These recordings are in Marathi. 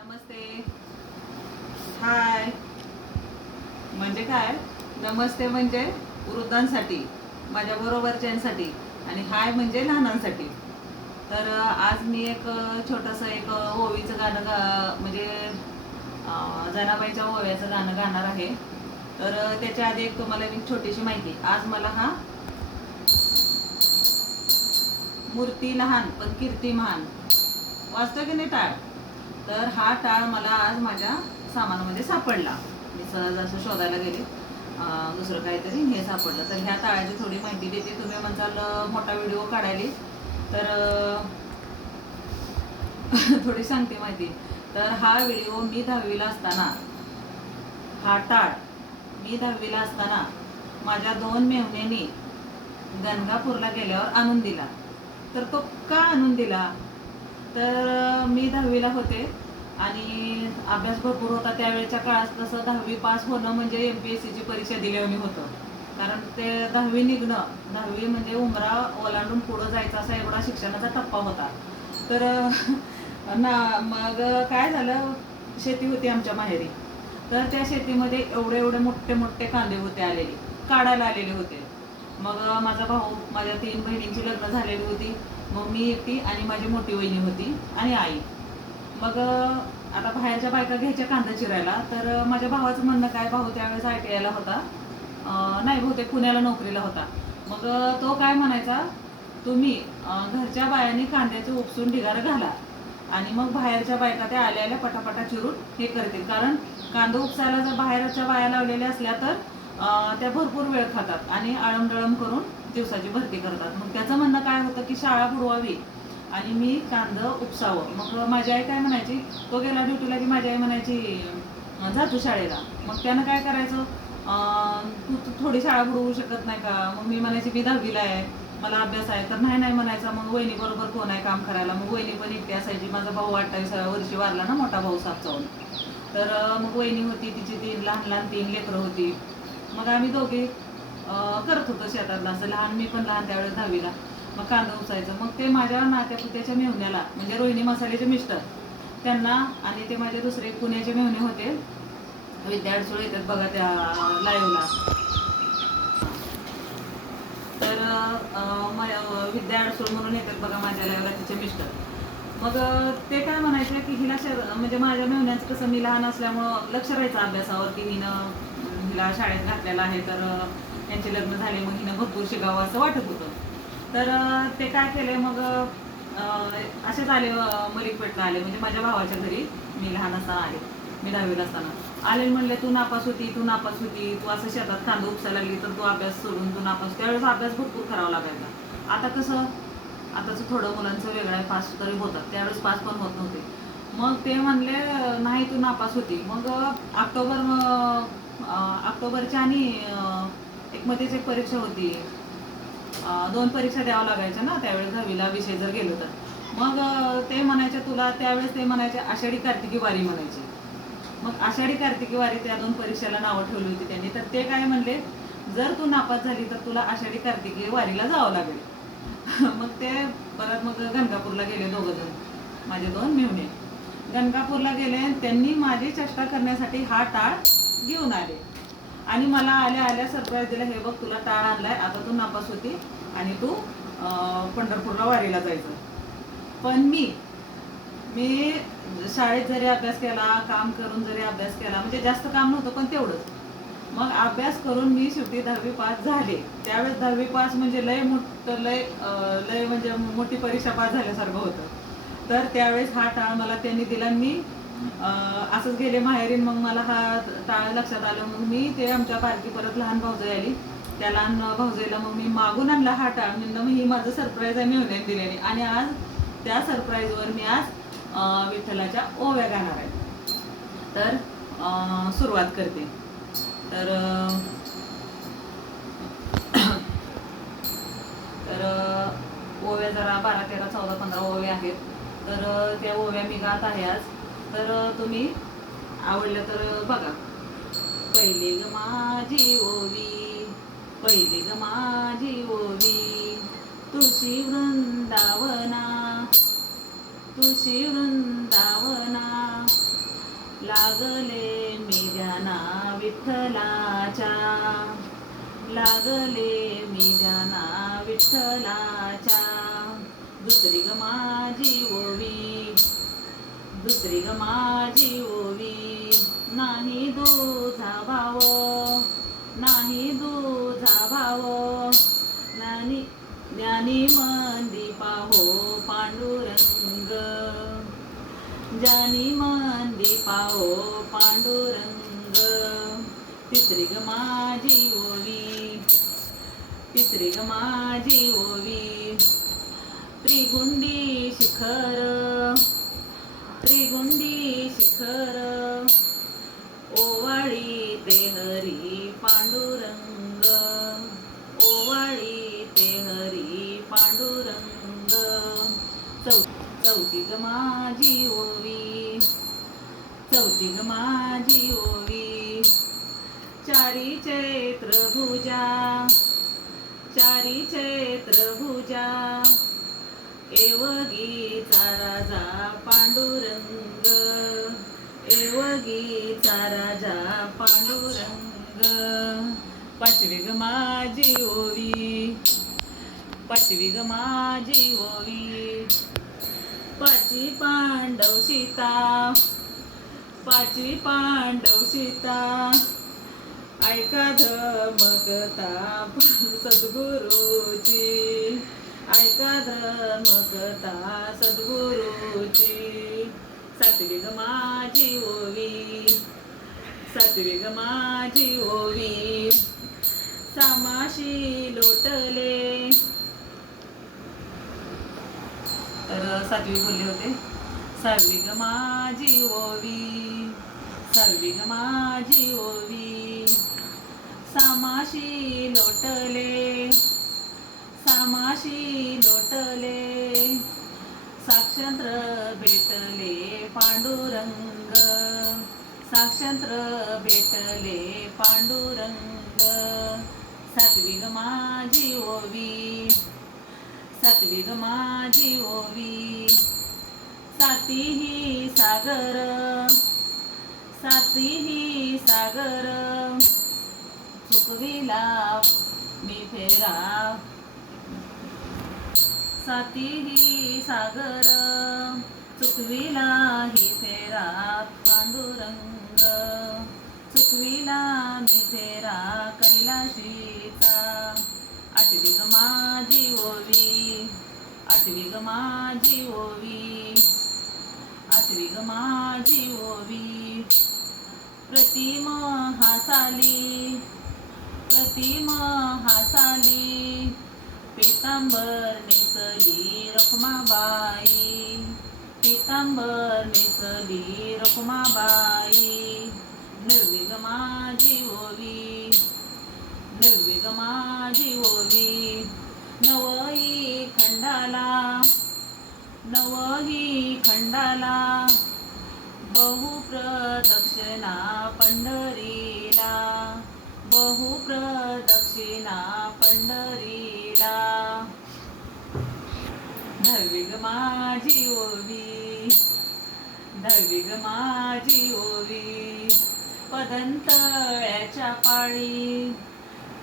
नमस्ते. हाय. म्हणजे काय? नमस्ते म्हणजे वृद्धांसाठी माझ्या बरोबरच्यांसाठी आणि हाय म्हणजे लहानांसाठी. तर आज मी एक अ, छोटंसं एक ओवीचं गाणं गा म्हणजे जनाबाईच्या ओव्याचं गाणं गाणार आहे. तर त्याच्या आधी एक तुम्हाला एक छोटीशी माहिती. आज मला हा मूर्ती लहान पण कीर्ती महान. वाचतो की नाही टाळ? तर हा टाळ मला आज माझ्या सामानामध्ये सापडला. मी सहज असं शोधायला गेले. दुसरं काहीतरी हे सापडलं. तर ह्या टाळाची थोडी माहिती देते. तुम्ही म्हणसाल मोठा व्हिडिओ काढायला. तर थोडी सांगते माहिती. तर हा व्हिडिओ मी दहावीला असताना हा टाळ मी दहावीला असताना माझ्या दोन मेहण्यांनी गणगापूरला गेल्यावर आणून दिला. तर तो का आणून दिला? तर मी दहावीला होते आणि अभ्यास भरपूर होता त्यावेळेच्या काळात. तसं दहावी पास होणं म्हणजे एम पी एस सीची परीक्षा दिल्याने होतं. कारण ते दहावी निघणं दहावी म्हणजे उमरा ओलांडून पुढं जायचं असा एवढा शिक्षणाचा टप्पा होता. तर ना मग काय झालं? शेती होती आमच्या माहेरी. तर त्या शेतीमध्ये एवढे एवढे मोठे मोठे कांदे होते आलेले काढायला आलेले होते. मग माझा भाऊ माझ्या तीन बहिणींची लग्न झालेली होती. मग मी एकटी आणि माझी मोठी वहिनी होती आणि आई. मग आता बाहेरच्या बायका घ्यायच्या कांदा चिरायला तर माझ्या भावाचं म्हणणं काय भाऊ त्यावेळेस आय टी आयला होता. नाही बहुतेक पुण्याला नोकरीला होता. मग तो काय म्हणायचा तुम्ही घरच्या बायांनी कांद्याचे उपसून ढिगार घाला आणि मग बाहेरच्या बायका त्या आल्या आल्या पटापटा चिरून हे करतील. कारण कांदा उपसायला जर बाहेरच्या बाया लावलेल्या असल्या तर त्या भरपूर वेळ खातात आणि आळमडळम करून दिवसाची भरती करतात. मग त्याचं म्हणणं काय होतं की शाळा बुडवावी आणि मी कांदं उपसावं. मग माझी आई काय म्हणायची तो गेला ड्युटीला की माझी आई म्हणायची जातो शाळेला. मग त्यानं काय करायचं तू तू थोडी शाळा बुडवू शकत नाही का? मग मी म्हणायची मी दहावीला आहे मला अभ्यास आहे. तर नाही नाही म्हणायचा. मग वहिनी बरोबर कोण आहे काम करायला? मग वहिनी पण एकटी असायची माझा भाऊ अठ्ठावीसाव्या वर्षी वारला ना मोठा भाऊ सात तर मग वहिनी होती तिची तीन लहान लहान तीन लेकरं होती. मग आम्ही दोघे करत होतो शेतातला असं. लहान मी पण लहान त्यावेळेस दहावीला. मग कांदा उचायचं मग ते माझ्या नात्या पुत्याच्या मेहुण्याला म्हणजे रोहिणी मसाल्याचे मिस्टर त्यांना आणि ते माझे दुसरे पुण्याचे मेहुणे होते. विद्यार्थी येतात बघा त्या लाईव्हला. तर विद्यार्थी विद्या अडसूळ म्हणून येतात बघा माझ्या लाईव्हला तिचे मिस्टर. मग ते काय म्हणायचं की हिला शर म्हणजे माझ्या मेहुण्याचं कसं मी लहान असल्यामुळं लक्ष राहायचं अभ्यासावर की हिनं मुलीला शाळेत घातलेला आहे तर त्यांचे यांचे लग्न झाले मग हिनं भरपूर शिकावं असं वाटत होतं. तर ते काय केले मग असे असेच आले अं, आले. म्हणजे माझ्या भावाच्या घरी मी लहान असताना आले मी दहावीला असताना. आले म्हणले तू नापास होती तू नापास होती तू असं शेतात कांदा उपसायला लागली तर तू अभ्यास सोडून तू नापास. त्यावेळेस अभ्यास भरपूर करावा लागायचा. आता कसं आताचं थोडं मुलांचं वेगळं आहे पास तरी होतात. त्यावेळेस पास पण होत नव्हते. मग ते म्हणले नाही तू नापास होती. मग ऑक्टोबर अं, ऑक्टोबरच्या आणि एक मध्येच एक परीक्षा होती. दोन परीक्षा द्यावं लागायच्या ना त्यावेळेस दहावीला विषय जर गेलो तर. मग ते म्हणायचे तुला त्यावेळेस ते म्हणायचे आषाढी कार्तिकी वारी म्हणायची. मग आषाढी कार्तिकी वारी त्या दोन परीक्षेला नावं ठेवली होती त्यांनी. तर ते काय म्हणले जर तू नापास झाली तर तुला आषाढी कार्तिकी वारीला जावं लागेल. मग ते परत मग गंगापूरला गेले दोघं जण. माझे दोन मेहुणे. गणकापूरला गेले त्यांनी माझी चेष्टा करण्यासाठी हा टाळ घेऊन आले. आणि मला आल्या आल्या सरप्राईज दिला हे बघ तुला टाळ आणलाय आता तू नापास होती आणि तू पंढरपूरला वारीला जायचं. पण मी मी शाळेत जरी अभ्यास केला काम करून जरी अभ्यास केला म्हणजे जास्त काम नव्हतं पण तेवढंच. मग अभ्यास करून मी शेवटी दहावी पास झाले. त्यावेळेस दहावी पास म्हणजे लय मोठं लय लय म्हणजे मोठी परीक्षा पास झाल्यासारखं होतं. तर त्यावेळेस हा टाळ मला त्यांनी दिला मी असंच गेले माहेरीन मग मला हा टाळ लक्षात आलं. मग मी ते आमच्या पार्टी परत लहान भाऊजाई आली. त्या लहान भाऊजाईला मग मी मागून आणला हा टाळ. म्हणलं मग ही माझं सरप्राईज आहे मी होण्यात आणि आज त्या सरप्राईजवर मी आज विठ्ठलाच्या ओव्या गाणार आहे. तर सुरुवात करते. तर तर ओव्या जरा बारा तेरा चौदा पंधरा ओव्या आहेत. तर त्या ओव्या मी गात आहे आज. तर तुम्ही आवडलं तर बघा. पहिली ग माझी ओवी पहिली ग माझी ओवी. तुळशी वृंदावना तुळशी वृंदावना. लागले मी ध्याना विठ्ठलाच्या लागले मी ध्याना विठ्ठलाच्या. दुसरी ग माझी ओवी. दुसरी ग माझी ओवी. नाही दुधा भाव नाही दुधा भाव नानी ज्ञानी मंदी पाहो पांडुरंग. जानी मंदी पाहो पांडुरंग. तिसरी ग माझी ओवी. तिसरी ग माझी ओवी. त्रिगुंडी शिखर त्रिगुंडी शिखर ओवाळी ते हरी पांडुरंग ओवाळी ते हरी पांडुरंग. चौ चौथी ग माझी ओवी चौथी ग माझी ओवी. चारी चैत्र भुजा चारी चैत्र भुजा. एवगीचा राजा पांडुरंग. एवगीचा राजा पांडुरंग. पाचवी ग माझी ओवी. पाचवी ग माझी ओवी. पाचवी पांडव सीता. पाचवी पांडव सीता. ऐका धमकता सद्गुरूची. ऐका धर्मकथा सद्गुरूची सातवी माझी ओवी. सातवी माझी ओवी. सामाशी लोटले. तर सातवी बोलले होते. सहावी माझी ओवी. सहावी माझी ओवी. सामाशी लोटले. सामाशी लोटले साक्षंत्र भेटले पांडुरंग. साक्षंत्र भेटले पांडुरंग. सातवी ग माझी ओवी सातवी ग माझी ओवी. सातीही सागर सातीही सागर. चुकविला मी फेरा सातीही सागर चुकविला ही फेरा पांडुरंग. चुकविला मी फेरा कैलाशीचा. आठवी ग माझी ओवी आठवी ग माझी ओवी आठवी ग माझी ओवी. प्रतिम हासाली प्रतिमा हासाली. पितांबर नेसली रखुमाबाई पितांबर नेसली रखुमाबाई नववी ग माझी ओवी. नववी माझी ओवी. नवही खंडाला. नवही खंडाला. बहुप्रदक्षिणा पंढरीला. बहुप्रदक्षिणा पंढरीला दहावी ग माझी ओवी दहावी ग माझी ओवी पदंतळ्याच्या पाळी.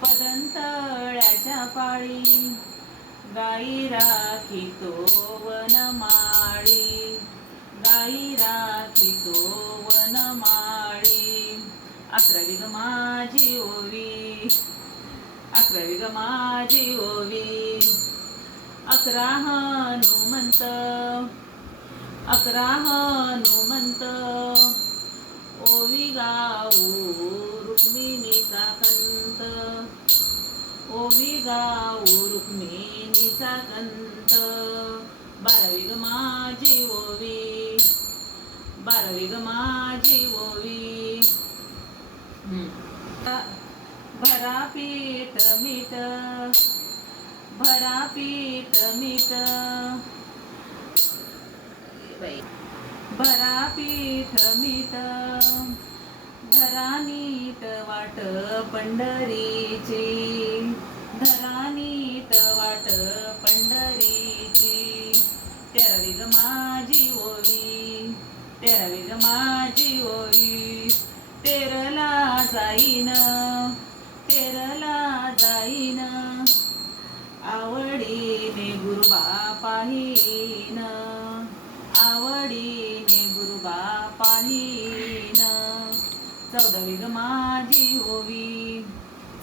पदंतळ्याच्या पाळी. गाई वन वनमाळी गाई राखितो वनमाळी अकरावी ग माझी ओवी अकरावी ग माझी ओवी. अकरा हनुमंत. अकरा हनुमंत. ओवी गाऊ रुक्मिणीचा कंत. ओवी गाऊ रुक्मिणीचा कंत. बारावी ग माझी ओवी. बारावी ग माझी ओवी. भरा पीठ मीठ भरा पीठ मीठ. भरा पीठ मीठ धरा नीट वाट पंढरीची. धरा नीट वाट पंढरीची. तेरावी ग माझी ओवी तेरावी ग माझी ओवी तेरला जाईन. जाईन आवडीने गुरुबा पाहीन आवडीने गुरुबा पाहीन चौदावी ग माझी ओवी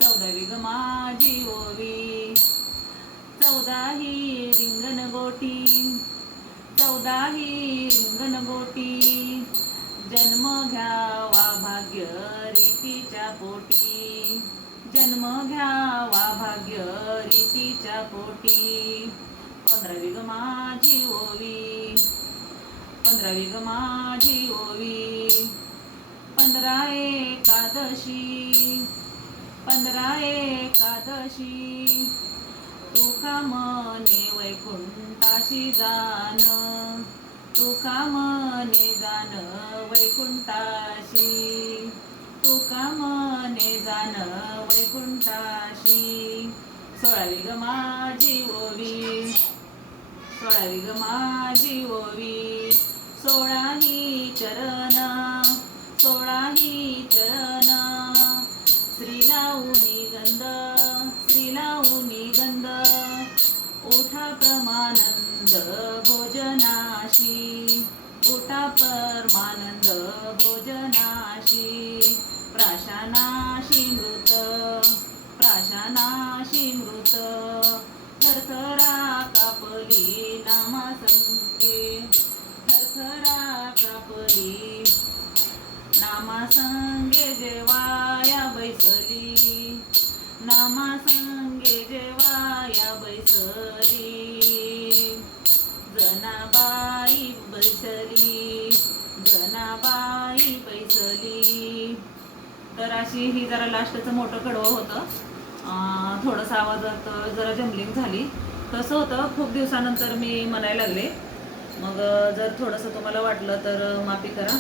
चौदावी ग माझी ओवी. चौदाही रिंगण गोटी चौदाही रिंगण गोटी. जन्म घ्यावा भाग्य रीतीच्या पोटी. जन्म घ्यावा भाग्य रीतीच्या पोटी. पंधरावी ग माझी ओवी. पंधरावी ग माझी ओवी. पंधरा एकादशी. पंधरा एकादशी. तुका मने वैकुंठाशी जाण? तुका मने जाण वैकुंठाशी? तुका मने जाण वैकुंठाशी. सोळावी ग माझी ओवी. सोळावी ग माझी ओवी. सोळाही चरण सोळाही चरण. श्रीलाऊनी गंध श्रीलाऊनी गंध. ओठा प्रमानंद भोजनाशी. ओठा परमानंद भोजनाशी. प्राशानाशी मृत प्राशानाशी मृत. थरथरा कापली नामासंगे थरथरा कापली नामासंगे जेवाया बैसली नामासंगे जेवाया बैसली. जनाबाई बैसली जनाबाई बैसली. तर अशी ही जरा लास्टचं मोठं कडवं होतं. थोडंसं आवाजात जरा जमलिंग झाली. कसं होतं खूप दिवसानंतर मी म्हणायला लागले. मग जर थोडंसं तुम्हाला वाटलं तर माफी करा.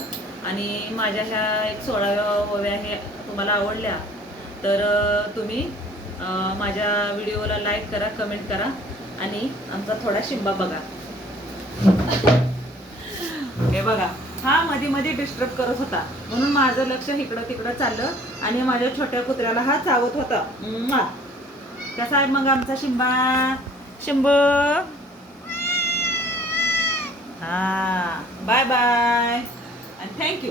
आणि माझ्या ह्या एक सोळाव्या ओव्या हे तुम्हाला आवडल्या तर तुम्ही माझ्या व्हिडिओला लाईक करा कमेंट करा. आणि आमचा थोडा शिंबा बघा. हे बघा. हा मध्ये मध्ये डिस्टर्ब करत होता. म्हणून माझं लक्ष इकडं तिकडं चाललं आणि माझ्या छोट्या कुत्र्याला हा चावत होता. कसा आहे मग आमचा शिंबा? शिंब. हा. बाय बाय आणि थँक्यू